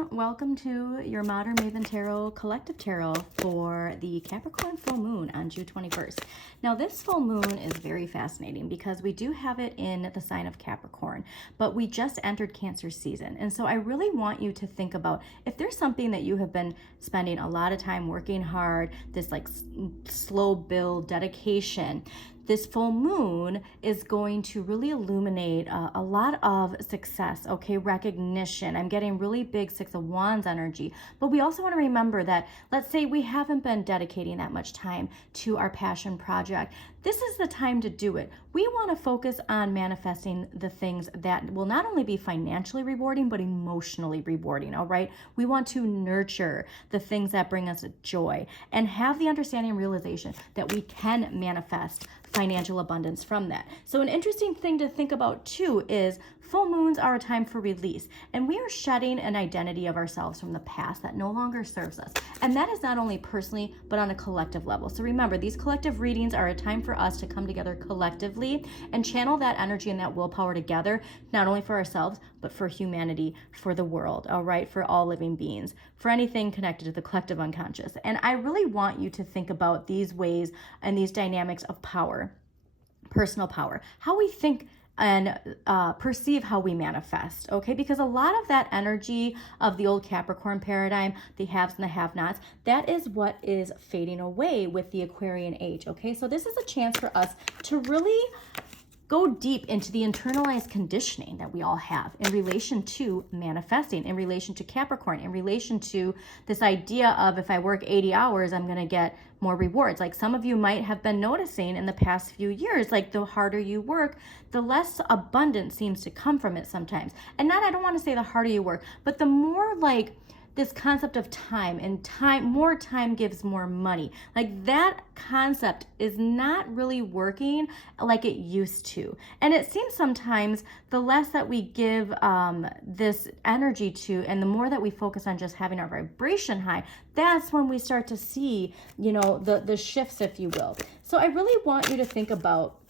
everyone, welcome to your Modern Maven Tarot Collective Tarot for the Capricorn full moon on June 21st. Now this full moon is very fascinating because we do have it in the sign of Capricorn, but we just entered Cancer season. And so I really want you to think about if there's something that you have been spending a lot of time working hard, this like slow build, dedication, this full moon is going to really illuminate a lot of success, okay, recognition. I'm getting really big Six of Wands energy, but we also want to remember that, let's say we haven't been dedicating that much time to our passion project. This is the time to do it. We want to focus on manifesting the things that will not only be financially rewarding, but emotionally rewarding, all right? We want to nurture the things that bring us joy and have the understanding and realization that we can manifest financial abundance from that. So an interesting thing to think about too is full moons are a time for release, and we are shedding an identity of ourselves from the past that no longer serves us. And that is not only personally, but on a collective level. So remember, these collective readings are a time for us to come together collectively and channel that energy and that willpower together, not only for ourselves, but for humanity, for the world, all right, for all living beings, for anything connected to the collective unconscious. And I really want you to think about these ways and these dynamics of power, personal power, how we think and perceive how we manifest, okay? Because a lot of that energy of the old Capricorn paradigm, the haves and the have-nots, that is what is fading away with the Aquarian age, okay? So this is a chance for us to really go deep into the internalized conditioning that we all have in relation to manifesting, in relation to Capricorn, in relation to this idea of if I work 80 hours, I'm gonna get more rewards. Like some of you might have been noticing in the past few years, like the harder you work, the less abundance seems to come from it sometimes. And not, I don't wanna say the harder you work, but the more like this concept of time, and more time gives more money. Like that concept is not really working like it used to. And it seems sometimes the less that we give this energy to, and the more that we focus on just having our vibration high, that's when we start to see, you know, the shifts, if you will. So I really want you to think about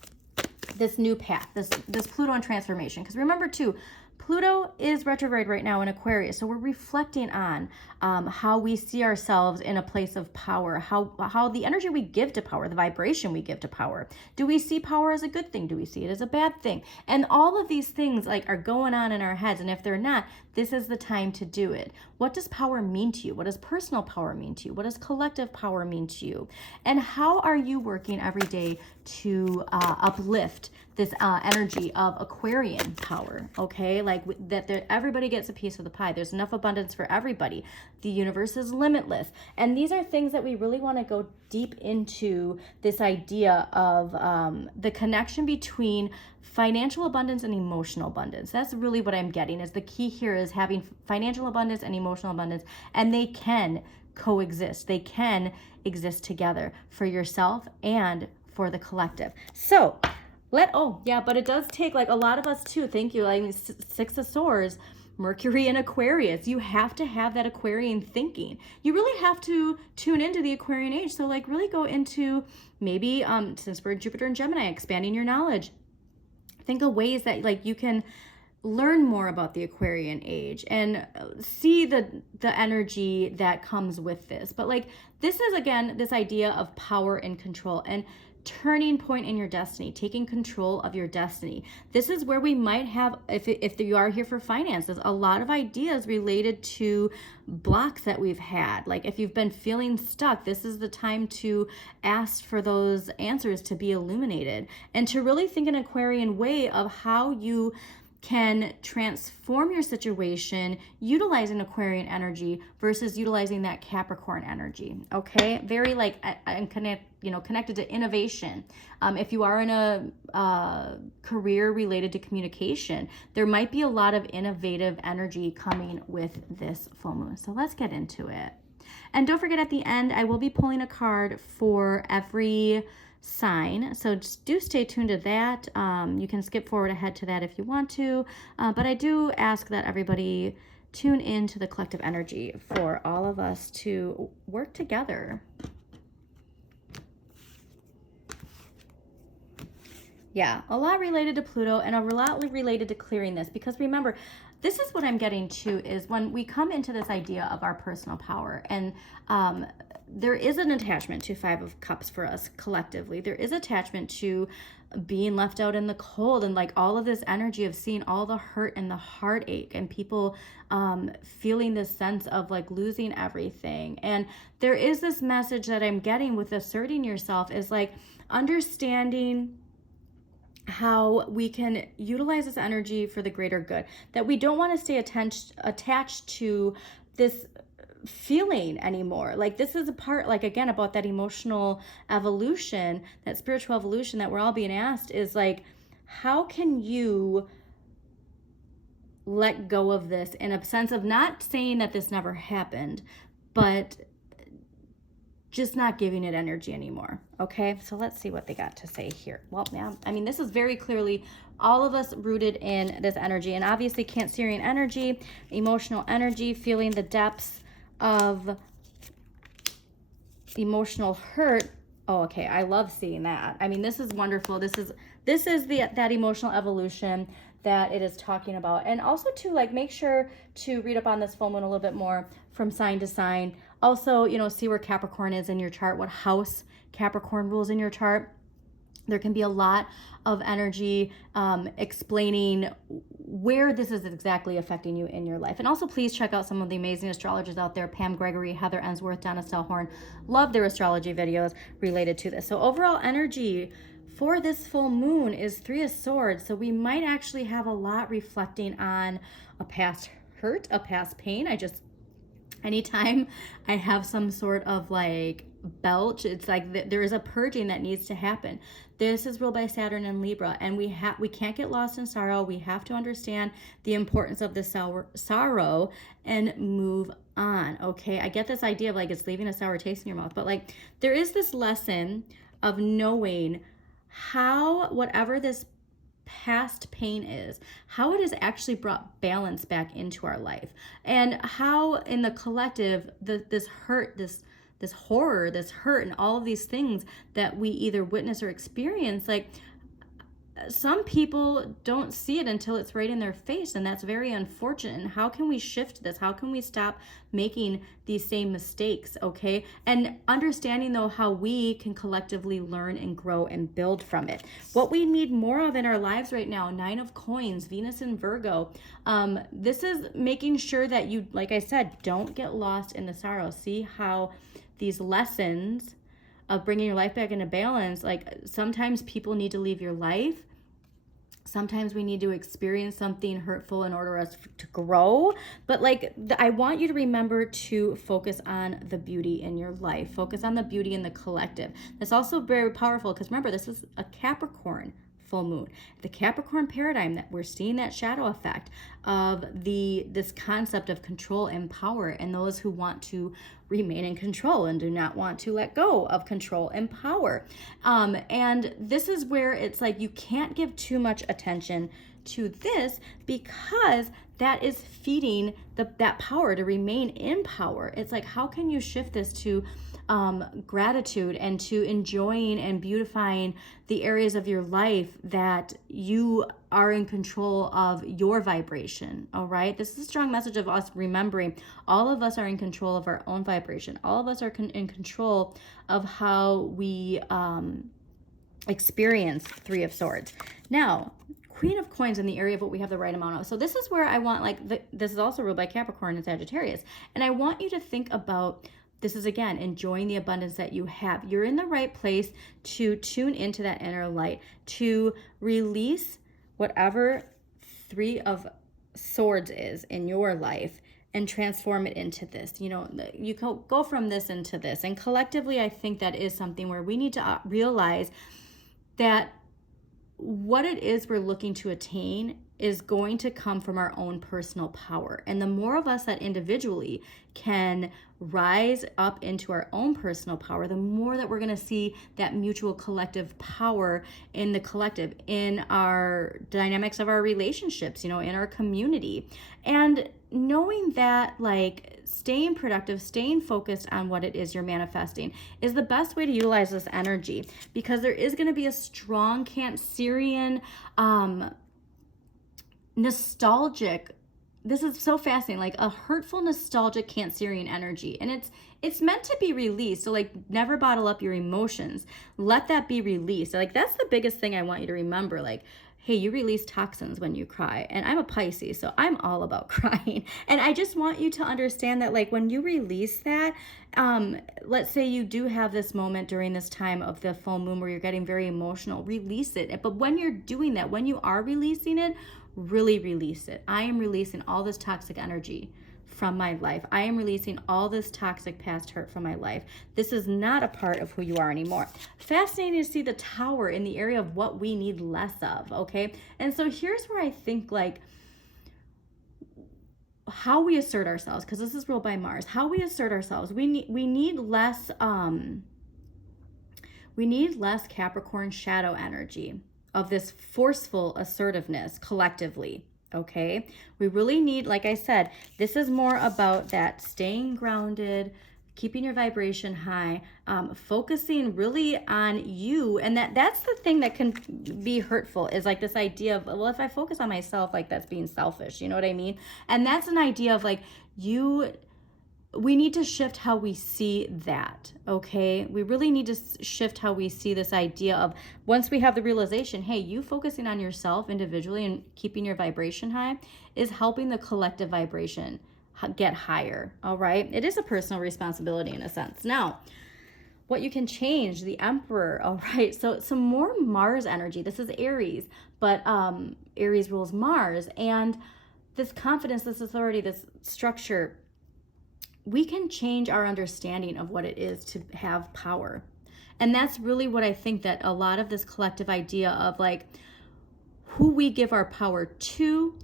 this new path, this Pluto and transformation. Because remember too, Pluto is retrograde right now in Aquarius, so we're reflecting on how we see ourselves in a place of power, how the energy we give to power, the vibration we give to power. Do we see power as a good thing? Do we see it as a bad thing? And all of these things like are going on in our heads, and if they're not, this is the time to do it. What does power mean to you? What does personal power mean to you? What does collective power mean to you? And how are you working every day to uplift this energy of Aquarian power, okay? Like everybody gets a piece of the pie. There's enough abundance for everybody. The universe is limitless. And these are things that we really want to go deep into, this idea of the connection between financial abundance and emotional abundance. That's really what I'm getting, is the key here is having financial abundance and emotional abundance, and they can coexist. They can exist together for yourself and for the collective. So but it does take like a lot of us too. Thank you. Like Six of Swords, Mercury and Aquarius. You have to have that Aquarian thinking. You really have to tune into the Aquarian age. So like really go into maybe, since we're Jupiter and Gemini, expanding your knowledge. Think of ways that like you can learn more about the Aquarian age and see the energy that comes with this. But like this is again this idea of power and control and turning point in your destiny, taking control of your destiny. This is where we might have, if you are here for finances, a lot of ideas related to blocks that we've had. Like if you've been feeling stuck, this is the time to ask for those answers to be illuminated and to really think an Aquarian way of how you can transform your situation utilizing Aquarian energy versus utilizing that Capricorn energy, okay? Very like, and connected to innovation. If you are in a career related to communication, there might be a lot of innovative energy coming with this full moon. So let's get into it. And don't forget at the end, I will be pulling a card for every sign, so just do stay tuned to that. You can skip forward ahead to that if you want to, but I do ask that everybody tune in to the collective energy for all of us to work together. Yeah, a lot related to Pluto and a lot related to clearing this, because remember, this is what I'm getting to is when we come into this idea of our personal power, and there is an attachment to Five of Cups for us collectively. There is attachment to being left out in the cold, and like all of this energy of seeing all the hurt and the heartache and people feeling this sense of like losing everything. And there is this message that I'm getting with asserting yourself is like understanding how we can utilize this energy for the greater good, that we don't want to stay attached to this feeling anymore. Like this is a part, like again, about that emotional evolution, that spiritual evolution that we're all being asked is like, how can you let go of this in a sense of not saying that this never happened, but just not giving it energy anymore. Okay, so let's see what they got to say here. Well, yeah, I mean, this is very clearly all of us rooted in this energy, and obviously Cancerian energy, emotional energy, feeling the depths of emotional hurt. Oh, okay, I love seeing that. I mean, this is wonderful. This is that emotional evolution that it is talking about. And also to like make sure to read up on this full moon a little bit more from sign to sign. Also, you know, see where Capricorn is in your chart, what house Capricorn rules in your chart. There can be a lot of energy explaining where this is exactly affecting you in your life. And also please check out some of the amazing astrologers out there, Pam Gregory, Heather Ensworth, Donna Stellhorn. Love their astrology videos related to this. So overall energy for this full moon is Three of Swords. So we might actually have a lot reflecting on a past hurt, a past pain. Anytime I have some sort of like belch, it's like there is a purging that needs to happen. This is ruled by Saturn and Libra, and we can't get lost in sorrow. We have to understand the importance of the sorrow and move on. Okay, I get this idea of like it's leaving a sour taste in your mouth, but like there is this lesson of knowing how whatever this past pain is, how it has actually brought balance back into our life, and how in the collective this hurt, this horror, this hurt, and all of these things that we either witness or experience, like some people don't see it until it's right in their face, and that's very unfortunate. And how can we shift this? How can we stop making these same mistakes? Okay, and understanding though how we can collectively learn and grow and build from it. What we need more of in our lives right now, Nine of Coins, Venus and Virgo, this is making sure that you, like I said, don't get lost in the sorrow. See how these lessons of bringing your life back into balance, like sometimes people need to leave your life. Sometimes we need to experience something hurtful in order for us to grow. But like, I want you to remember to focus on the beauty in your life. Focus on the beauty in the collective. That's also very powerful because remember, this is a Capricorn full moon. The Capricorn paradigm that we're seeing that shadow effect of this concept of control and power, and those who want to remain in control and do not want to let go of control and power. And this is where it's like you can't give too much attention to this because that is feeding that power to remain in power. It's like, how can you shift this to gratitude and to enjoying and beautifying the areas of your life that you are in control of your vibration. All right, this is a strong message of us remembering all of us are in control of our own vibration. All of us are in control of how we experience Three of Swords. Now, Queen of Coins in the area of what we have the right amount of. So this is where I want, like, this is also ruled by Capricorn and Sagittarius, and I want you to think about this is, again, enjoying the abundance that you have. You're in the right place to tune into that inner light, to release whatever Three of Swords is in your life and transform it into this. You know, you go from this into this. And collectively, I think that is something where we need to realize that what it is we're looking to attain is going to come from our own personal power. And the more of us that individually can rise up into our own personal power, the more that we're going to see that mutual collective power in the collective, in our dynamics of our relationships, you know, in our community. And knowing that, like, staying productive, staying focused on what it is you're manifesting is the best way to utilize this energy, because there is going to be a strong Cancerian, nostalgic, this is so fascinating, like a hurtful, nostalgic Cancerian energy. And it's meant to be released. So like, never bottle up your emotions. Let that be released. Like, that's the biggest thing I want you to remember. Like, hey, you release toxins when you cry. And I'm a Pisces, so I'm all about crying. And I just want you to understand that, like, when you release that, let's say you do have this moment during this time of the full moon where you're getting very emotional, release it. But when you're doing that, when you are releasing it, really release it. I am releasing all this toxic energy from my life. I am releasing all this toxic past hurt from my life. This is not a part of who you are anymore. Fascinating to see the Tower in the area of what we need less of, okay? And so here's where I think, like, how we assert ourselves, because this is ruled by Mars. How we assert ourselves. We need less Capricorn shadow energy of this forceful assertiveness collectively, okay? We really need, like I said, this is more about that staying grounded, keeping your vibration high, focusing really on you. And that's the thing that can be hurtful, is like this idea of, well, if I focus on myself, like, that's being selfish, you know what I mean? And that's an idea of, like, we need to shift how we see that, okay? We really need to shift how we see this idea of, once we have the realization, hey, you focusing on yourself individually and keeping your vibration high is helping the collective vibration get higher, all right? It is a personal responsibility in a sense. Now, what you can change, the Emperor, all right? So some more Mars energy. This is Aries, but Aries rules Mars. And this confidence, this authority, this structure, we can change our understanding of what it is to have power. And that's really what I think that a lot of this collective idea of, like, who we give our power to,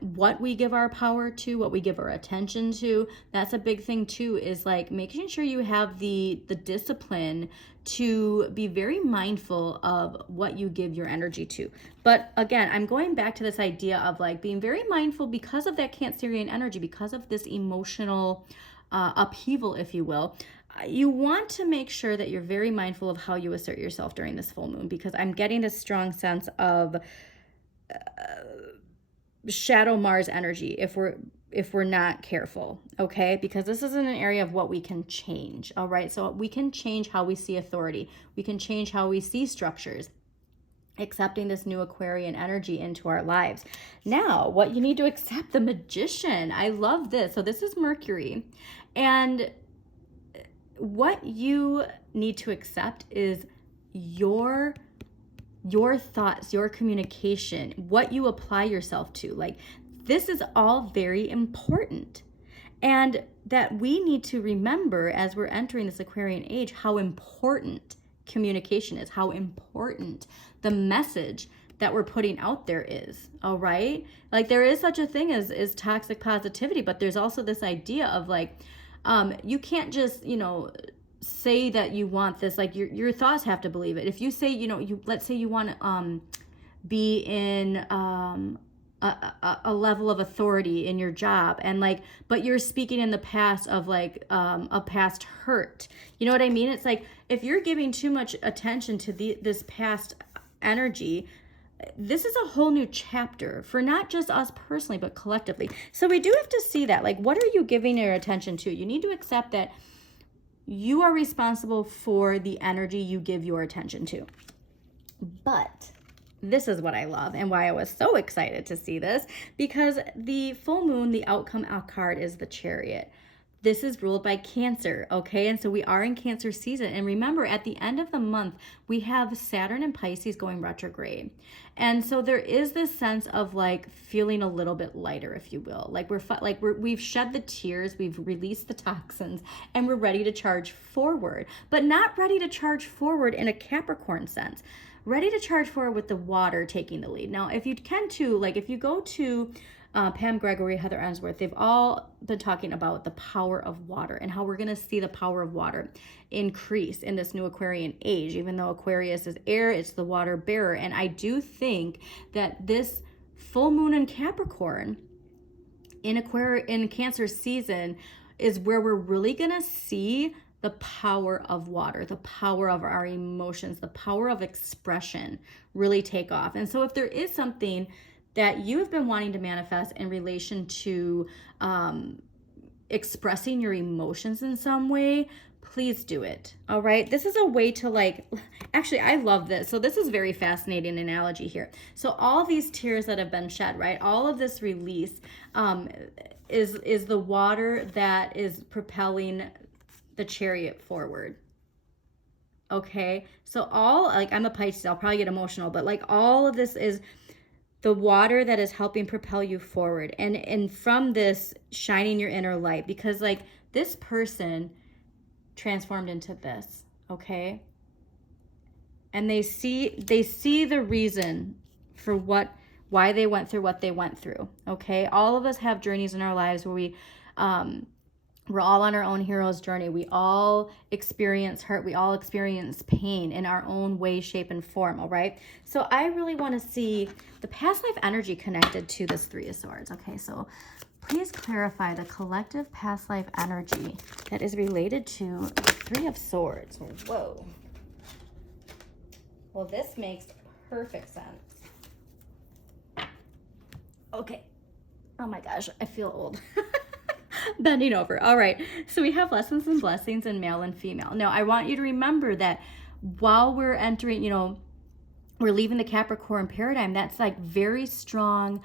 what we give our power to, what we give our attention to, that's a big thing too, is like making sure you have the discipline to be very mindful of what you give your energy to. But again, I'm going back to this idea of, like, being very mindful because of that Cancerian energy, because of this emotional upheaval, if you will. You want to make sure that you're very mindful of how you assert yourself during this full moon, because I'm getting this strong sense of shadow Mars energy if we're not careful, okay? Because this isn't an area of what we can change, all right? So we can change how we see authority. We can change how we see structures, accepting this new Aquarian energy into our lives. Now, what you need to accept, the Magician. I love this. So this is Mercury. And what you need to accept is your thoughts, your communication, what you apply yourself to. Like, this is all very important. And that we need to remember as we're entering this Aquarian age how important communication is, how important the message that we're putting out there is, all right? Like, there is such a thing as toxic positivity, but there's also this idea of, like, you can't just, say that you want this, like, your thoughts have to believe it. If you say, let's say you want to be in a level of authority in your job, and, like, but you're speaking in the past of, like, a past hurt, you know what I mean? It's like, if you're giving too much attention to this past energy, this is a whole new chapter for not just us personally, but collectively. So we do have to see that, like, what are you giving your attention to? You need to accept that you are responsible for the energy you give your attention to. But this is what I love and why I was so excited to see this, because the full moon, the outcome card is the Chariot. This is ruled by Cancer, okay? And so we are in Cancer season. And remember, at the end of the month, we have Saturn and Pisces going retrograde. And so there is this sense of, like, feeling a little bit lighter, if you will. Like, we've shed the tears, we've released the toxins, and we're ready to charge forward. But not ready to charge forward in a Capricorn sense. ready to charge forward with the water taking the lead. Now, if you can too, like if you go to Pam Gregory, Heather Ensworth, they've all been talking about the power of water and how we're going to see the power of water increase in this new Aquarian age. Even though Aquarius is air, it's the water bearer. And I do think that this full moon in Capricorn in Cancer season is where we're really going to see the power of water, the power of our emotions, the power of expression really take off. And so if there is something that you have been wanting to manifest in relation to expressing your emotions in some way, please do it. All right. This is a way to like, actually, I love this. So this is very fascinating analogy here. So all these tears that have been shed, right? All of this release is the water that is propelling the chariot forward. Okay. So I'm a Pisces, I'll probably get emotional, but like all of this is the water that is helping propel you forward. And from this, shining your inner light, because like this person transformed into this, okay? And they see the reason for why they went through what they went through, okay? All of us have journeys in our lives where we're all on our own hero's journey. We all experience hurt. We all experience pain in our own way, shape, and form, all right? So I really want to see the past life energy connected to this Three of Swords, okay? So please clarify the collective past life energy that is related to the Three of Swords. Whoa. Well, this makes perfect sense. Okay. Oh my gosh, I feel old. Bending over. All right. So we have lessons and blessings in male and female. Now, I want you to remember that while we're entering, we're leaving the Capricorn paradigm, that's like very strong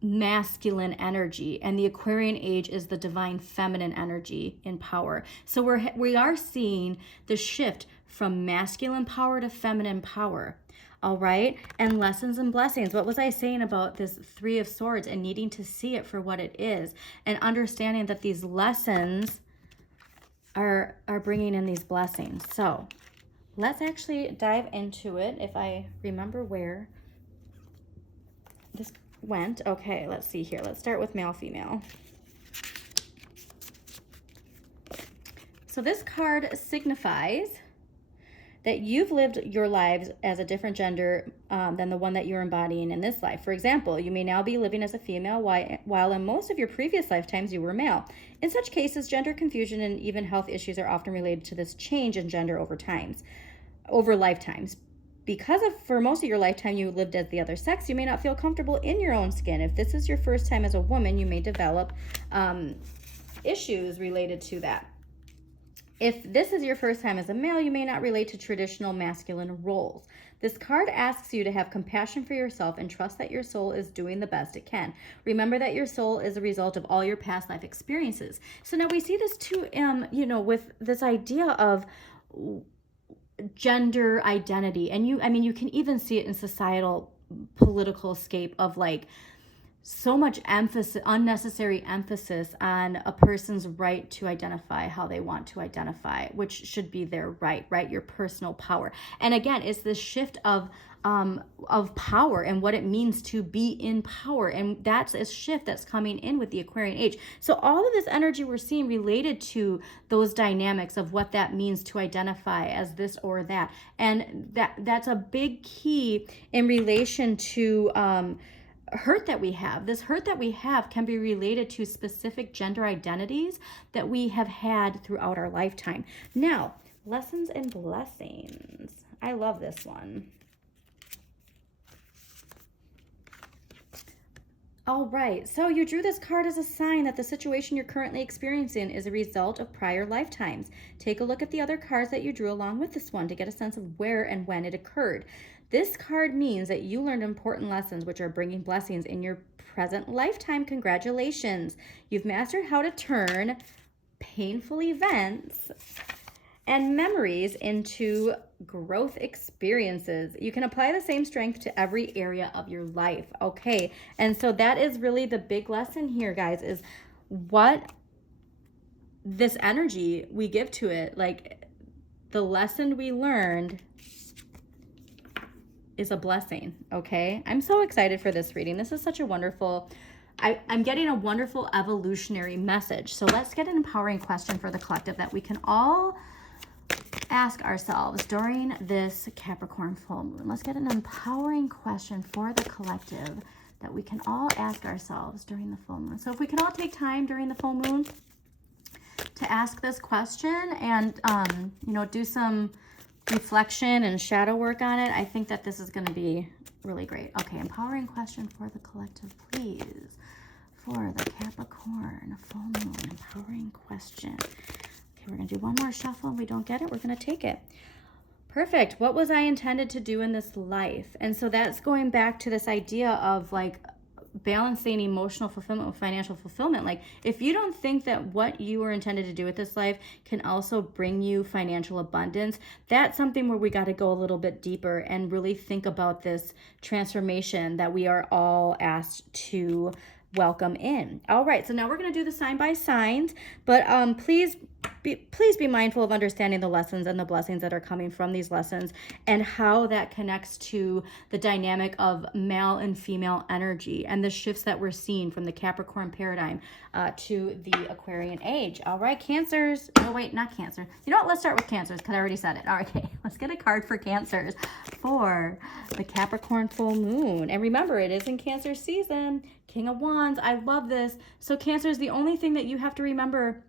masculine energy, and the Aquarian age is the divine feminine energy in power. So we are seeing the shift from masculine power to feminine power. All right. And lessons and blessings. What was I saying about this Three of Swords and needing to see it for what it is, and understanding that these lessons are bringing in these blessings. So let's actually dive into it. If I remember where this went. Okay, let's see here. Let's start with male, female. So this card signifies that you've lived your lives as a different gender than the one that you're embodying in this life. For example, you may now be living as a female while in most of your previous lifetimes you were male. In such cases, gender confusion and even health issues are often related to this change in gender over lifetimes. Because for most of your lifetime you lived as the other sex, you may not feel comfortable in your own skin. If this is your first time as a woman, you may develop issues related to that. If this is your first time as a male, you may not relate to traditional masculine roles. This card asks you to have compassion for yourself and trust that your soul is doing the best it can. Remember that your soul is a result of all your past life experiences. So now we see this too, with this idea of gender identity. And you can even see it in societal political scape of like so much emphasis, unnecessary emphasis on a person's right to identify how they want to identify, which should be their right, your personal power. And again, it's this shift of power and what it means to be in power. And that's a shift that's coming in with the Aquarian age. So all of this energy we're seeing related to those dynamics of what that means to identify as this or that. And that's a big key in relation to hurt that we have. This hurt that we have can be related to specific gender identities that we have had throughout our lifetime. Now, lessons and blessings. I love this one. All right, so you drew this card as a sign that the situation you're currently experiencing is a result of prior lifetimes. Take a look at the other cards that you drew along with this one to get a sense of where and when it occurred. This card means that you learned important lessons which are bringing blessings in your present lifetime. Congratulations. You've mastered how to turn painful events and memories into growth experiences. You can apply the same strength to every area of your life. Okay, and so that is really the big lesson here, guys, is what this energy we give to it, like the lesson we learned is a blessing, okay? I'm so excited for this reading. This is such a wonderful, I'm getting a wonderful evolutionary message. So let's get an empowering question for the collective that we can all ask ourselves during this Capricorn full moon. Let's get an empowering question for the collective that we can all ask ourselves during the full moon. So if we can all take time during the full moon to ask this question and, you know, do some reflection and shadow work on it, I think that this is going to be really great. Okay, empowering question for the collective, please. For the Capricorn full moon, empowering question. Okay, we're going to do one more shuffle. If we don't get it, we're going to take it. Perfect. What was I intended to do in this life? And so that's going back to this idea of like balancing emotional fulfillment with financial fulfillment. Like if you don't think that what you were intended to do with this life can also bring you financial abundance, that's something where we got to go a little bit deeper and really think about this transformation that we are all asked to welcome in. All right, so now we're going to do the sign by signs, but please be mindful of understanding the lessons and the blessings that are coming from these lessons and how that connects to the dynamic of male and female energy and the shifts that we're seeing from the Capricorn paradigm to the Aquarian age. All right, Cancers. Oh, wait, not Cancer. You know what? Let's start with Cancers because I already said it. All right, okay, let's get a card for Cancers for the Capricorn full moon. And remember, it is in Cancer season. King of Wands. I love this. So Cancers, the only thing that you have to remember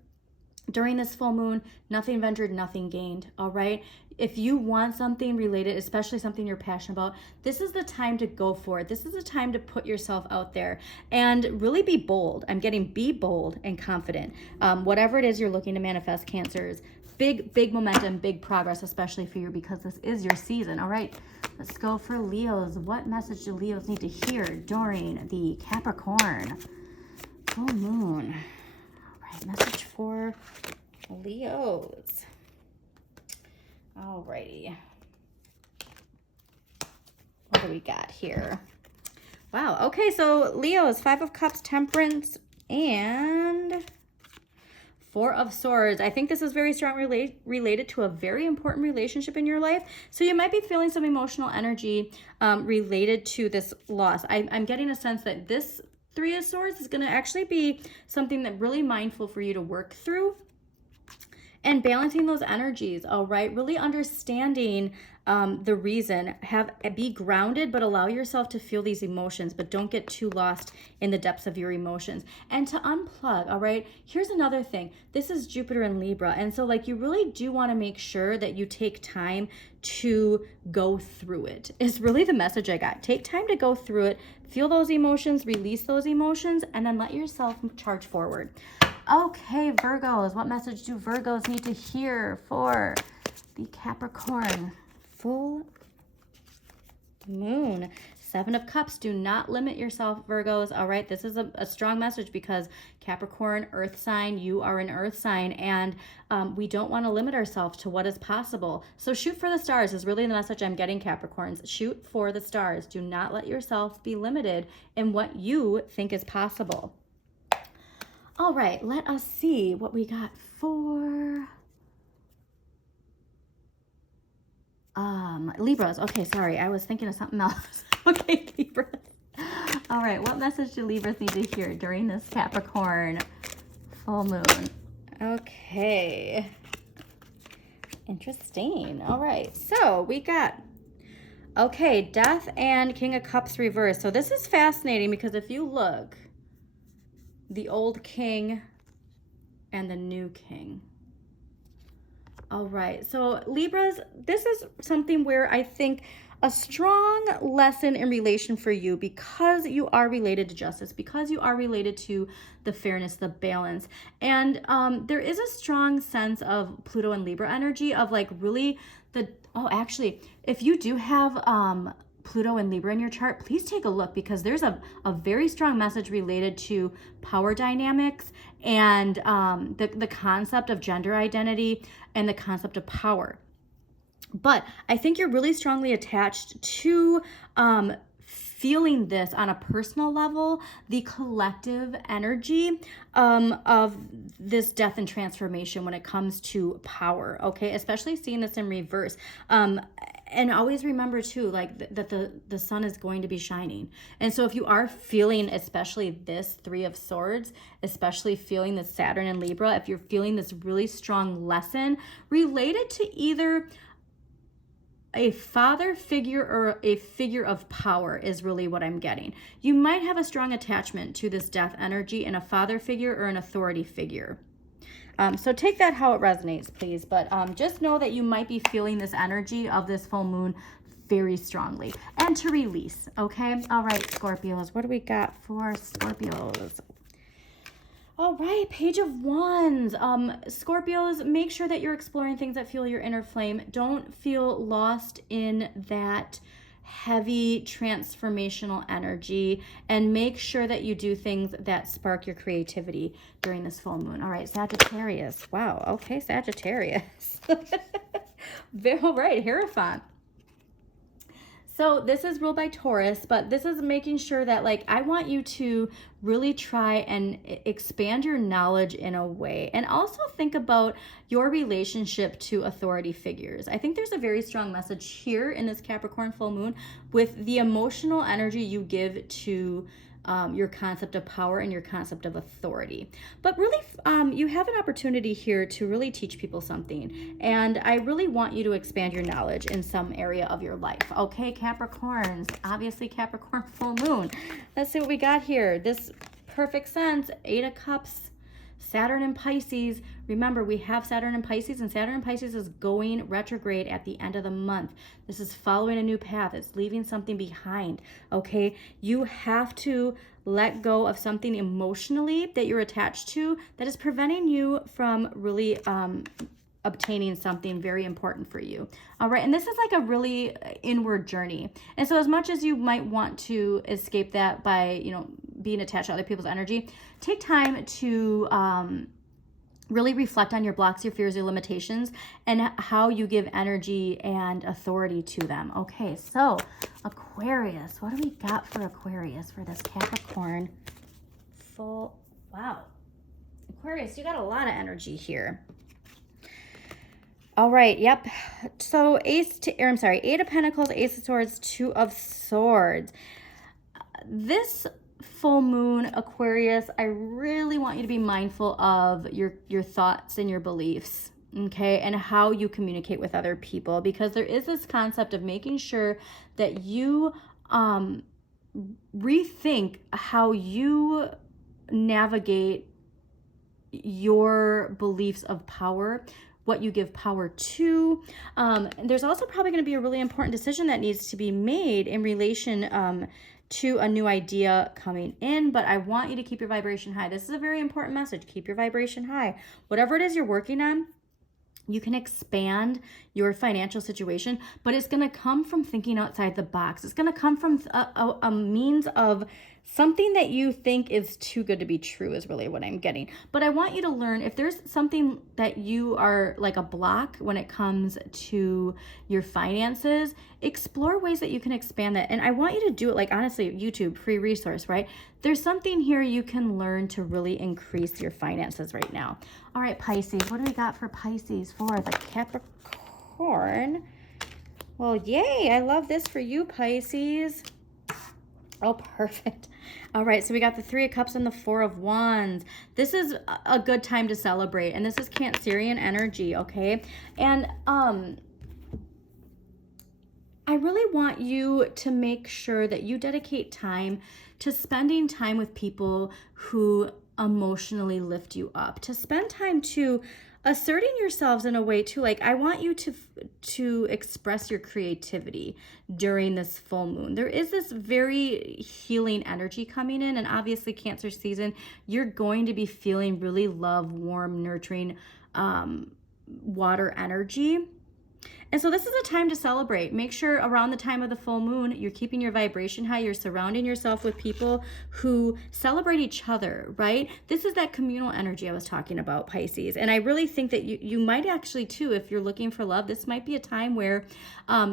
during this full moon, nothing ventured, nothing gained, all right? If you want something related, especially something you're passionate about, this is the time to go for it. This is the time to put yourself out there and really be bold. I'm getting be bold and confident. Whatever it is you're looking to manifest, Cancers, big momentum, big progress, especially for you because this is your season, all right? Let's go for Leos. What message do Leos need to hear during the Capricorn full moon? Message for Leos. Alrighty. What do we got here? Wow. Okay, so Leos, 5 of Cups, Temperance, and 4 of Swords. I think this is very strong related to a very important relationship in your life. So you might be feeling some emotional energy related to this loss. I'm getting a sense that this 3 of Swords is going to actually be something that really mindful for you to work through and balancing those energies, all right? Really understanding the reason. Be grounded, but allow yourself to feel these emotions, but don't get too lost in the depths of your emotions. And to unplug, all right? Here's another thing. This is Jupiter in Libra. And so like you really do want to make sure that you take time to go through it. Is really the message I got. Take time to go through it, feel those emotions, release those emotions, and then let yourself charge forward. Okay, Virgos, what message do Virgos need to hear for the Capricorn full moon? 7 of Cups. Do not limit yourself, Virgos. All right, this is a strong message because Capricorn, earth sign, you are an earth sign, and we don't want to limit ourselves to what is possible. So shoot for the stars is really the message I'm getting, Capricorns. Shoot for the stars. Do not let yourself be limited in what you think is possible. All right, let us see what we got for Libras. Okay, sorry, I was thinking of something else. Okay, Libras. All right, what message do Libras need to hear during this Capricorn full moon? Okay. Interesting. All right, so we got, okay, Death and King of Cups reversed. So this is fascinating because if you look, the old king and the new king. All right, so Libras, this is something where I think a strong lesson in relation for you because you are related to justice, because you are related to the fairness, the balance. And there is a strong sense of Pluto and Libra energy of like really actually, if you do have Pluto and Libra in your chart, please take a look because there's a very strong message related to power dynamics and the concept of gender identity and the concept of power. But I think you're really strongly attached to feeling this on a personal level, the collective energy of this death and transformation when it comes to power, okay? Especially seeing this in reverse. And always remember too, like that the sun is going to be shining. And so if you are feeling, especially this Three of Swords, especially feeling the Saturn and Libra, if you're feeling this really strong lesson related to either a father figure or a figure of power is really what I'm getting. You might have a strong attachment to this death energy in a father figure or an authority figure. So take that how it resonates, please. But just know that you might be feeling this energy of this full moon very strongly. And to release, okay? All right, Scorpios, what do we got for Scorpios? All right, Page of Wands. Scorpios, make sure that you're exploring things that fuel your inner flame. Don't feel lost in that heavy transformational energy, and make sure that you do things that spark your creativity during this full moon. All right, Sagittarius. Wow, okay, Sagittarius. All right, Hierophant. So this is ruled by Taurus, but this is making sure that, like, I want you to really try and expand your knowledge in a way, and also think about your relationship to authority figures. I think there's a very strong message here in this Capricorn full moon with the emotional energy you give to your concept of power and your concept of authority. But really, you have an opportunity here to really teach people something. And I really want you to expand your knowledge in some area of your life. Okay, Capricorns, obviously Capricorn full moon. Let's see what we got here. This perfect sense, 8 of Cups, Saturn and Pisces. Remember, we have Saturn and Pisces, and Saturn and Pisces is going retrograde at the end of the month. This is following a new path. It's leaving something behind, okay? You have to let go of something emotionally that you're attached to that is preventing you from really obtaining something very important for you. All right, and this is like a really inward journey. And so as much as you might want to escape that by, you know, being attached to other people's energy, take time to really reflect on your blocks, your fears, your limitations, and how you give energy and authority to them. Okay, so Aquarius, what do we got for Aquarius for this Capricorn full? Wow, Aquarius, you got a lot of energy here. All right, yep. So 8 of Pentacles, Ace of Swords, 2 of Swords. This full moon, Aquarius, I really want you to be mindful of your thoughts and your beliefs, okay, and how you communicate with other people, because there is this concept of making sure that you rethink how you navigate your beliefs of power, what you give power to. There's also probably going to be a really important decision that needs to be made in relation to a new idea coming in, but I want you to keep your vibration high. This is a very important message. Keep your vibration high. Whatever it is you're working on, you can expand your financial situation, but it's going to come from thinking outside the box. It's going to come from a means of something that you think is too good to be true is really what I'm getting. But I want you to learn, if there's something that you are like a block when it comes to your finances, explore ways that you can expand that. And I want you to do it, like, honestly, YouTube, free resource, right? There's something here you can learn to really increase your finances right now. All right, Pisces, what do we got for Pisces for the Capricorn? Well, yay, I love this for you, Pisces. Oh, perfect. All right, so we got the 3 of Cups and the 4 of Wands. This is a good time to celebrate, and this is Cancerian energy, okay? And I really want you to make sure that you dedicate time to spending time with people who emotionally lift you up, to spend time to asserting yourselves in a way too. Like, I want you to express your creativity during this full moon. There is this very healing energy coming in, and obviously Cancer season, you're going to be feeling really love, warm, nurturing water energy. And so this is a time to celebrate. Make sure around the time of the full moon, you're keeping your vibration high. You're surrounding yourself with people who celebrate each other, right? This is that communal energy I was talking about, Pisces. And I really think that you might actually too, if you're looking for love, this might be a time where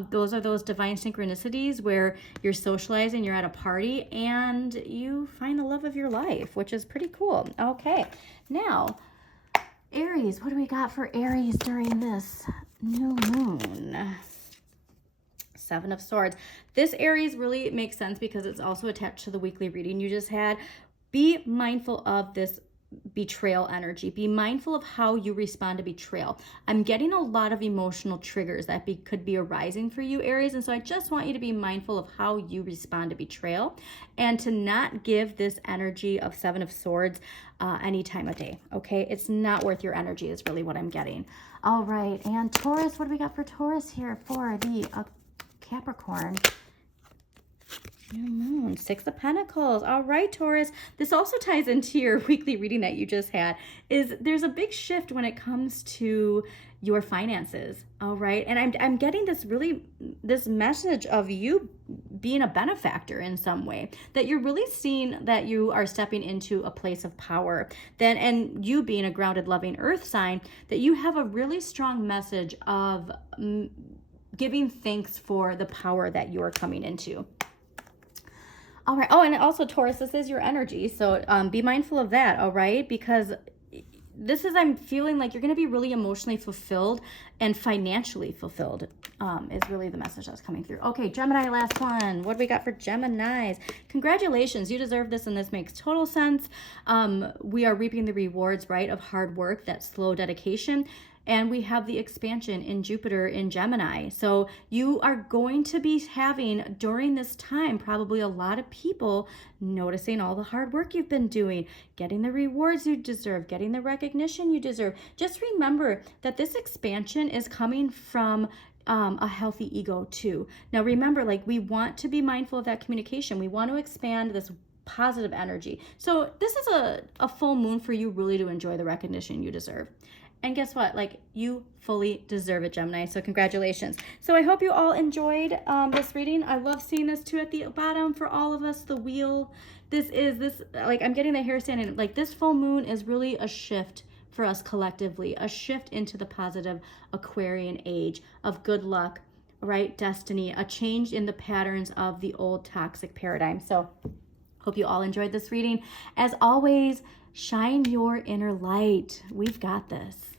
those are those divine synchronicities where you're socializing, you're at a party, and you find the love of your life, which is pretty cool. Okay, now, Aries, what do we got for Aries during this new moon? Seven of Swords. This Aries really makes sense because it's also attached to the weekly reading you just had. Be mindful of this betrayal energy. Be mindful of how you respond to betrayal. I'm getting a lot of emotional triggers that could be arising for you, Aries, and so I just want you to be mindful of how you respond to betrayal and to not give this energy of Seven of Swords any time of day, okay? It's not worth your energy is really what I'm getting. All right, and Taurus, what do we got for Taurus here for the Capricorn? New moon, Six of Pentacles. All right, Taurus. This also ties into your weekly reading that you just had. There's a big shift when it comes to your finances. All right, and I'm getting this message of you being a benefactor in some way, that you're really seeing that you are stepping into a place of power. And you being a grounded, loving earth sign, that you have a really strong message of giving thanks for the power that you are coming into. All right. Oh, and also Taurus, this is your energy. So be mindful of that. All right. Because I'm feeling like you're going to be really emotionally fulfilled and financially fulfilled is really the message that's coming through. Okay, Gemini, last one. What do we got for Geminis? Congratulations. You deserve this, and this makes total sense. We are reaping the rewards, right, of hard work, that slow dedication. And we have the expansion in Jupiter in Gemini. So you are going to be having, during this time, probably a lot of people noticing all the hard work you've been doing, getting the rewards you deserve, getting the recognition you deserve. Just remember that this expansion is coming from a healthy ego too. Now remember, like, we want to be mindful of that communication. We want to expand this positive energy. So this is a full moon for you really to enjoy the recognition you deserve. And guess what? Like, you fully deserve it, Gemini. So congratulations. So I hope you all enjoyed this reading. I love seeing this too at the bottom for all of us, the wheel. Like, I'm getting the hair standing. Like, this full moon is really a shift for us collectively, a shift into the positive Aquarian age of good luck, right? Destiny, a change in the patterns of the old toxic paradigm. So hope you all enjoyed this reading. As always, shine your inner light. We've got this.